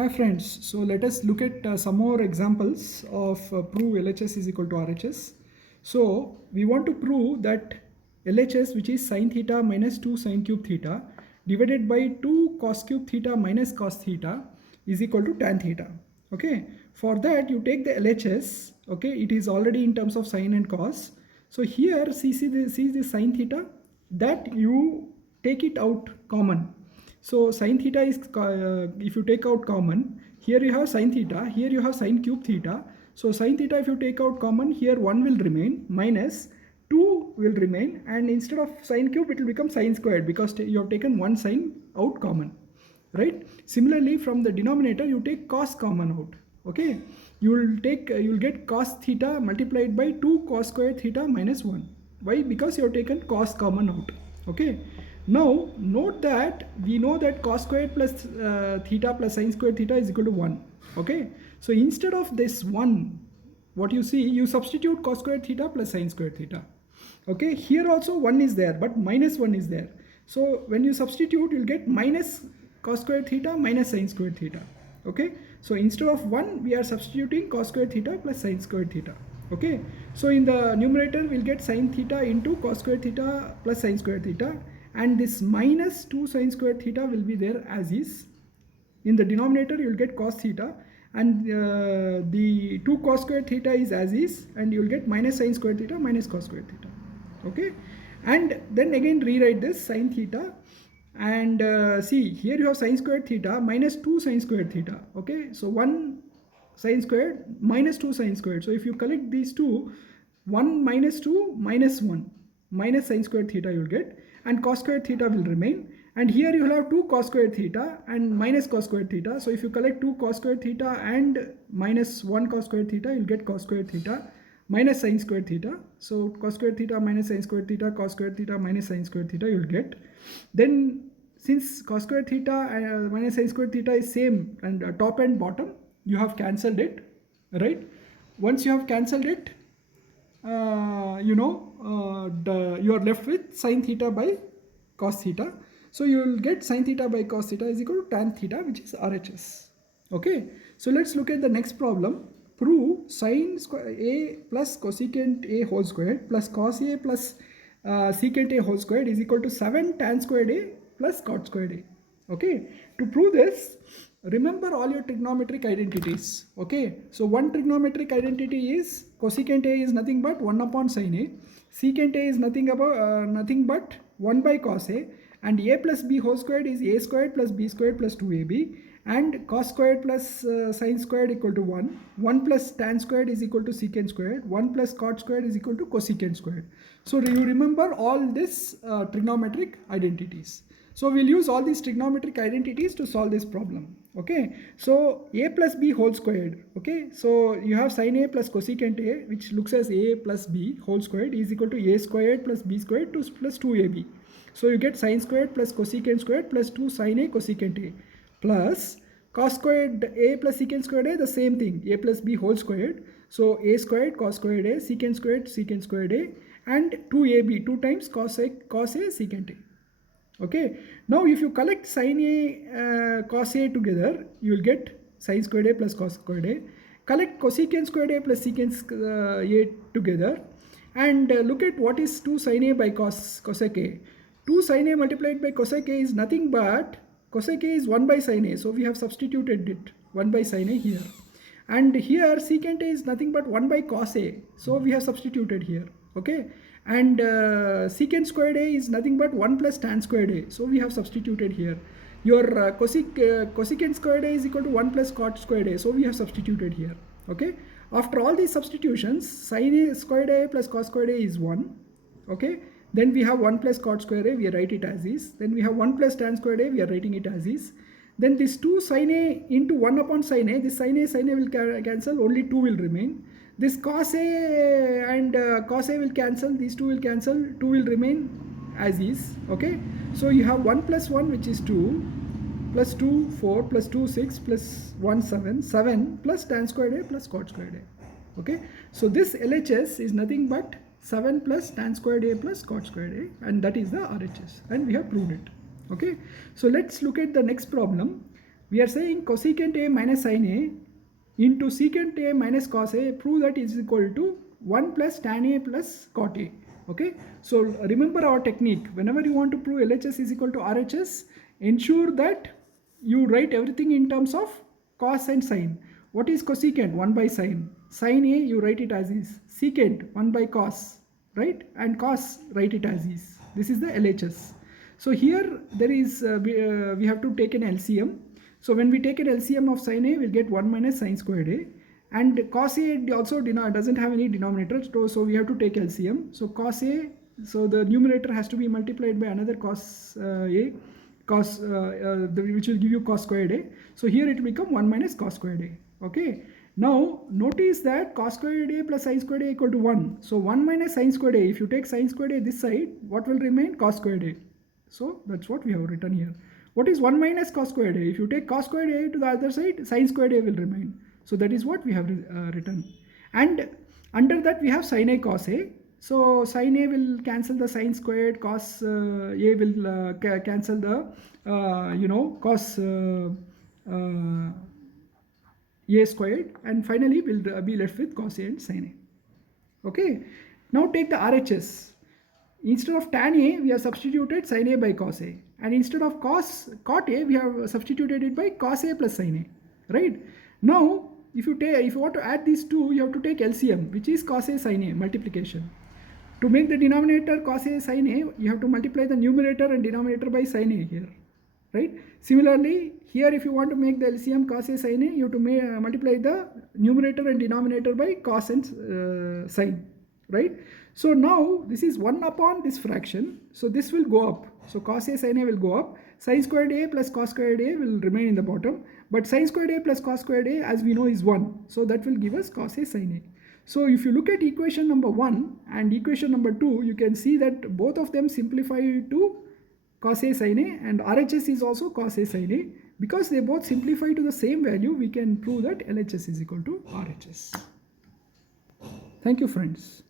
Hi friends, so let us look at some more examples of prove LHS is equal to RHS. So we want to prove that LHS, which is sin theta minus 2 sin cube theta divided by 2 cos cube theta minus cos theta is equal to tan theta. Okay, for that you take the LHS. Okay, it is already in terms of sin and cos. So here see the sin theta, that you take it out common. So sin theta is, if you take out common, here you have sin theta, here you have sin cube theta. So sin theta, if you take out common, here 1 will remain, minus 2 will remain, and instead of sin cube it will become sin squared because you have taken one sin out common, right? Similarly, from the denominator you take cos common out. Okay, you will get cos theta multiplied by 2 cos square theta minus 1. Why? Because you have taken cos common out. Okay, now note that we know that cos squared plus theta plus sin squared theta is equal to 1. Okay, so instead of this 1, what you see, you substitute cos squared theta plus sin squared theta. Okay, here also 1 is there, but minus 1 is there. So when you substitute, you'll get minus cos squared theta minus sin squared theta. Okay, so instead of 1, we are substituting cos squared theta plus sin squared theta. Okay, so in the numerator we'll get sin theta into cos squared theta plus sin squared theta, and this minus 2 sin squared theta will be there as is. In the denominator you'll get cos theta, and the 2 cos squared theta is as is, and you'll get minus sin squared theta minus cos squared theta. Okay, and then again rewrite this sin theta, and see, here you have sin squared theta minus 2 sin squared theta. Okay, so 1 sin squared minus 2 sin squared. So if you collect these two, 1 minus 2 minus 1 minus sin squared theta you'll get, and cos squared theta will remain, and here you will have 2 cos squared theta and minus cos squared theta. So if you collect 2 cos squared theta and minus 1 cos squared theta, you'll get cos squared theta minus sin squared theta. So cos squared theta minus sin squared theta, cos squared theta minus sin squared theta you'll get. Then since cos squared theta minus sin squared theta is same, and top and bottom, you have cancelled it, right? Once you have cancelled it, you are left with sin theta by cos theta. So you will get sin theta by cos theta is equal to tan theta, which is RHS. Okay, so let's look at the next problem. Prove sin a plus cosecant a whole squared plus cos a plus secant a whole squared is equal to 7 tan squared a plus cot squared a. Okay, to prove this, remember all your trigonometric identities. Okay, so one trigonometric identity is cosecant a is nothing but 1 upon sin a, secant a is nothing but 1 by cos a, and a plus b whole squared is a squared plus b squared plus 2ab, and cos squared plus sin squared equal to 1, 1 plus tan squared is equal to secant squared, 1 plus cot squared is equal to cosecant squared. So you remember all this trigonometric identities. So we'll use all these trigonometric identities to solve this problem. Okay, so a plus b whole squared. Okay, so you have sin a plus cosecant a, which looks as a plus b whole squared, is equal to a squared plus b squared plus 2ab. So you get sin squared plus cosecant squared plus 2 sin a cosecant a, plus cos squared a plus secant squared a, the same thing, a plus b whole squared. So a squared cos squared a, secant squared a, and 2ab, 2 times cos a secant a. Okay, now if you collect sin a cos a together, you will get sin squared a plus cos squared a. Collect cosecant squared a plus secant a together, and look at what is 2 sin a by cosec a. 2 sin a multiplied by cosec a is nothing but, cosec a is 1 by sin a, so we have substituted it, 1 by sin a here. And here secant a is nothing but 1 by cos a, so we have substituted here. Okay, and secant squared a is nothing but 1 plus tan squared a, so we have substituted here. Your cosecant squared a is equal to 1 plus cot squared a, so we have substituted here. Okay, after all these substitutions, sin a squared a plus cos squared a is 1. Okay, then we have 1 plus cot square a, we write it as is. Then we have 1 plus tan squared a, we are writing it as is. Then this 2 sin a into 1 upon sin a, this sin a will cancel, only 2 will remain. This cos a and cos a will cancel, these 2 will cancel, 2 will remain as is. Okay, so you have 1 plus 1, which is 2, plus 2 4, plus 2 6, plus 1 7, 7 plus tan squared a plus cot squared a. Okay, so this LHS is nothing but 7 plus tan squared a plus cot squared a, and that is the RHS, and we have proved it. Okay, so let's look at the next problem. We are saying cosecant A minus sin A into secant A minus cos A, prove that is equal to 1 plus tan A plus cot A. Okay, so remember our technique. Whenever you want to prove LHS is equal to RHS, ensure that you write everything in terms of cos and sin. What is cosecant? 1 by sin. Sin A, you write it as is. Secant, 1 by cos, right? And cos, write it as is. This is the LHS. So here there is we have to take an LCM. So when we take an LCM of sin A, we'll get 1 minus sin squared A. And cos A also doesn't have any denominator, so we have to take LCM. So cos A, so the numerator has to be multiplied by another cos A, which will give you cos squared A. So here it will become 1 minus cos squared A. Okay. Now notice that cos squared A plus sin squared A equal to 1. So 1 minus sin squared A, if you take sin squared A this side, what will remain? Cos squared A. So that's what we have written here. What is 1 minus cos squared A? If you take cos squared A to the other side, sin squared A will remain. So that is what we have written. And under that we have sin A cos A. So sin A will cancel the sin squared, cos A will cancel the cos A squared, and finally we'll be left with cos A and sin A. Okay. Now take the RHS. Instead of tan A, we have substituted sin A by cos A. And instead of cot A, we have substituted it by cos A plus sin A. Right? Now, if you want to add these two, you have to take LCM, which is cos A sin A, multiplication. To make the denominator cos A sin A, you have to multiply the numerator and denominator by sin A here. Right? Similarly, here if you want to make the LCM cos A sin A, you have to multiply the numerator and denominator by cos and sin. Right? So now this is 1 upon this fraction. So this will go up. So cos A sin A will go up. Sin squared A plus cos squared A will remain in the bottom. But sin squared A plus cos squared A, as we know, is 1. So that will give us cos A sin A. So if you look at equation number 1 and equation number 2, you can see that both of them simplify to cos A sin A, and RHS is also cos A sin A. Because they both simplify to the same value, we can prove that LHS is equal to RHS. Thank you, friends.